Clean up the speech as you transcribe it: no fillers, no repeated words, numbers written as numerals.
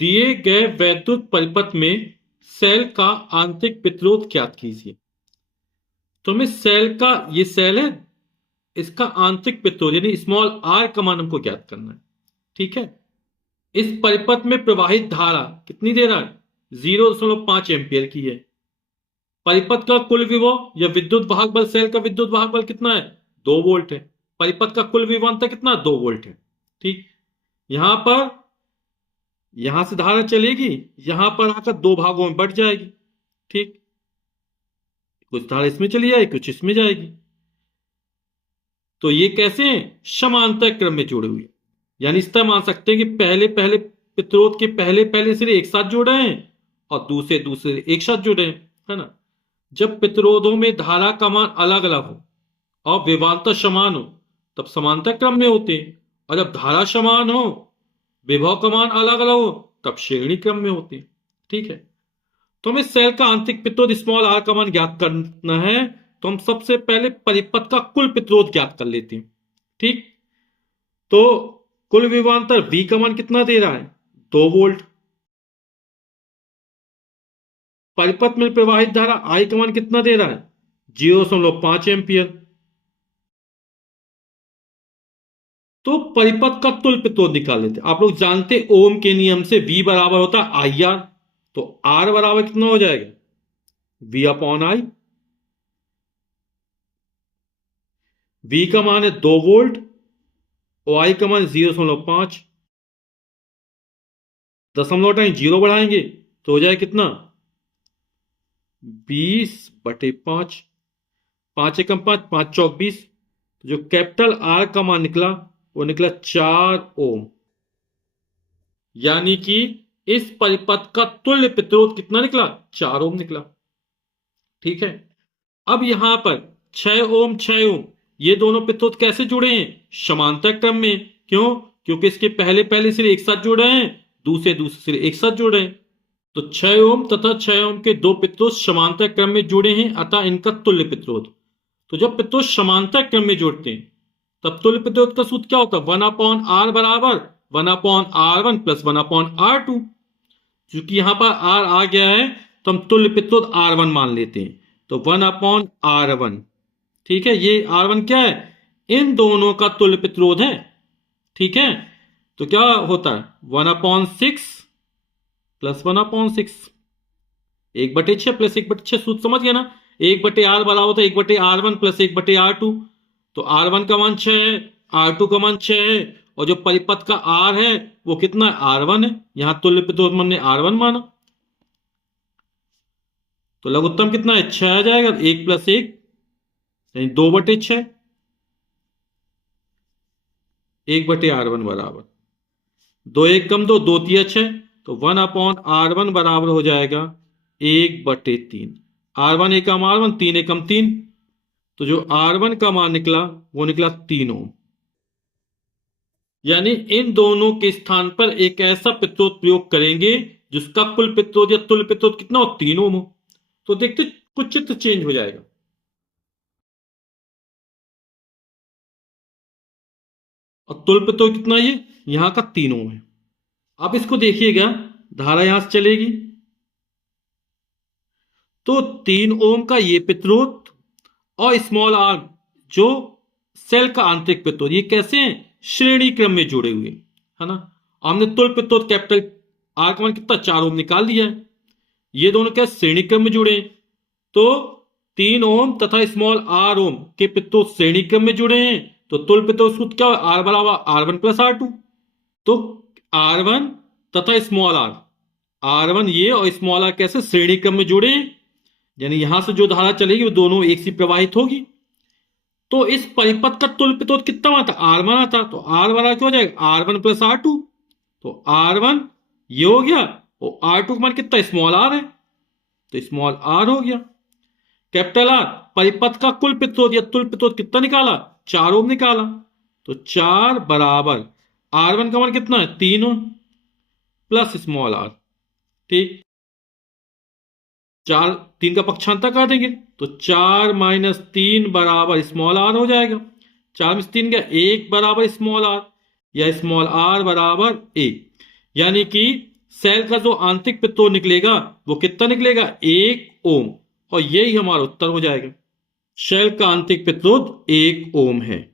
दिए गए वैद्युत परिपथ में सेल का आंतरिक प्रतिरोध ज्ञात कीजिए। तो हमें सेल का, ये सेल है, इसका आंतरिक प्रतिरोध यानी स्मॉल आर का मान हमको ज्ञात करना है। ठीक है। इस परिपथ में प्रवाहित धारा कितनी दे रहा है? 0.5 एम्पियर की है। परिपथ का कुल विभव या विद्युत वाहक बल, सेल का विद्युत वाहक बल कितना है? 2 वोल्ट है। परिपथ का कुल विभवांतर कितना? 2 वोल्ट है। ठीक। यहां पर, यहां से धारा चलेगी, यहां पर आकर दो भागों में बट जाएगी। ठीक। कुछ धारा इसमें चली जाएगी, कुछ इसमें जाएगी। तो ये कैसे हैं? समांतर क्रम में जुड़े हुए। यानी इस तरह मान सकते हैं कि पहले पहले प्रतिरोध के पहले पहले सिरे एक साथ जुड़े हैं और दूसरे दूसरे एक साथ जुड़े हैं, है ना। जब प्रतिरोधों में धारा का मान अलग अलग हो और विभवांतर समान हो तब समांतर क्रम में होते हैं, और जब धारा समान हो, विभव का मान अलग अलग हो, तब श्रेणी क्रम में होते हैं। ठीक है। तो हमें सेल का आंतरिक प्रतिरोध स्मॉल आर का मान ज्ञात करना है। तो हम सबसे पहले परिपथ का कुल प्रतिरोध ज्ञात कर लेते हैं। ठीक। तो कुल विभवांतर V का मान कितना दे रहा है? 2 वोल्ट। परिपथ में प्रवाहित धारा I का मान कितना दे रहा है? 0.5 एम्पियर। तो परिपथ का तुल्य प्रतिरोध निकाल लेते हैं। आप लोग जानते ओम के नियम से V बराबर होता है IR। तो R बराबर कितना हो जाएगा? V upon I। V का मान है 2 वोल्ट और I का मान 0.5। दशमलव टाइम 0 बढ़ाएंगे तो हो जाए कितना? 20/5। 5 एकम 5, 5 चौक 20। तो जो कैपिटल आर का मान निकला वो निकला 4 ओम। यानी कि इस परिपथ का तुल्य प्रतिरोध कितना निकला? 4 ओम निकला। ठीक है। अब यहां पर 6 ओम 6 ओम, ये दोनों प्रतिरोध कैसे जुड़े हैं? समांतर क्रम में। क्यों? क्योंकि इसके पहले पहले सिरे एक साथ जुड़े हैं, दूसरे दूसरे सिरे एक साथ जुड़े हैं। तो 6 ओम तथा 6 ओम के दो प्रतिरोध समांतर क्रम में जुड़े हैं, अतः इनका तुल्य प्रतिरोध। तो जब प्रतिरोध समांतर क्रम में जुड़ते हैं तब तुल्य प्रतिरोध का सूत्र क्या होता है? 1/r बराबर 1/r1 प्लस 1/r2। चूंकि यहां पर r आ गया है तो हम तुल्य प्रतिरोध R1 मान लेते हैं। तो 1/r1। ठीक है। ये R1 क्या है? इन दोनों का तुल्य प्रतिरोध है। ठीक है। तो क्या होता है? 1/6 प्लस 1/6। 1/6 प्लस 1/6 सूत्र समझ गया ना? 1/r बराबर होता है 1/r1 प्लस 1/r2। तो R1 का मान 6 है, R2 का मान 6 है, और जो परिपथ का R है वो कितना है? R1 है। यहां तुल्य प्रतिरोध हमने R1 माना। तो लघुत्तम कितना है? 6 आ जाएगा। 1 प्लस 1 यानी 2/6। 1/r1 बराबर 2 1 कम 2, 2 3 6। तो 1/r1 बराबर हो जाएगा 1/3। R1 एकम R1, 3 एकम 3। तो जो R1 का मान निकला वो निकला 3 ओम। यानी इन दोनों के स्थान पर एक ऐसा प्रतिरोध प्रयोग करेंगे जिसका कुल प्रतिरोध या तुल्य प्रतिरोध कितना हो? 3 ओम हो। तो देखते कुछ चित्र चेंज हो जाएगा। और तुल्य प्रतिरोध कितना? ये यहां का 3 ओम है। अब इसको देखिएगा, धारा यहां से चलेगी तो 3 ओम का ये प्रतिरोध और स्मॉल आर जो सेल का आंतरिक प्रतिरोध, ये कैसे हैं? श्रेणी क्रम में जुड़े हुए, है ना। हमने तुल्य प्रतिरोध कैपिटल आर का मान कितना? 4 ओम निकाल दिया है। ये दोनों क्या श्रेणी क्रम में जुड़े हैं? तो 3 ओम तथा स्मॉल आर ओम के प्रतिरोध श्रेणी क्रम में जुड़े हैं। तो तुल्य प्रतिरोध सूत्र क्या? आर बराबर R1 प्लस R2। तो R1 तथा स्मॉल R1 ये और स्मॉल आर कैसे श्रेणी क्रम में जुड़े हैं? यानी यहां से जो धारा चलेगी वो दोनों एक सी प्रवाहित होगी। तो इस परिपथ का तुल्य प्रतिरोध कितना आता? R1 आता। तो R बराबर क्या हो जाएगा? R1 plus R2। तो R1 ये हो गया और R2 का मान कितना? स्मॉल आर है, तो स्मॉल आर हो गया। कैपिटल आर परिपथ का कुल प्रतिरोध या तुल्य प्रतिरोध कितना निकाला? 4 ओम निकाला। तो 4 बराबर R1 का मान कितना है? 3 ओम प्लस स्मॉल आर। ठीक। 4 3 का पक्षांतर कर देंगे तो 4 माइनस 3 बराबर स्मॉल आर हो जाएगा। 4 में 3 गया, 1 बराबर स्मॉल आर या स्मॉल आर बराबर 1। यानी कि सेल का जो आंतरिक प्रतिरोध निकलेगा वो कितना निकलेगा, 1 ओम। और यही हमारा उत्तर हो जाएगा। सेल का आंतरिक प्रतिरोध 1 ओम है।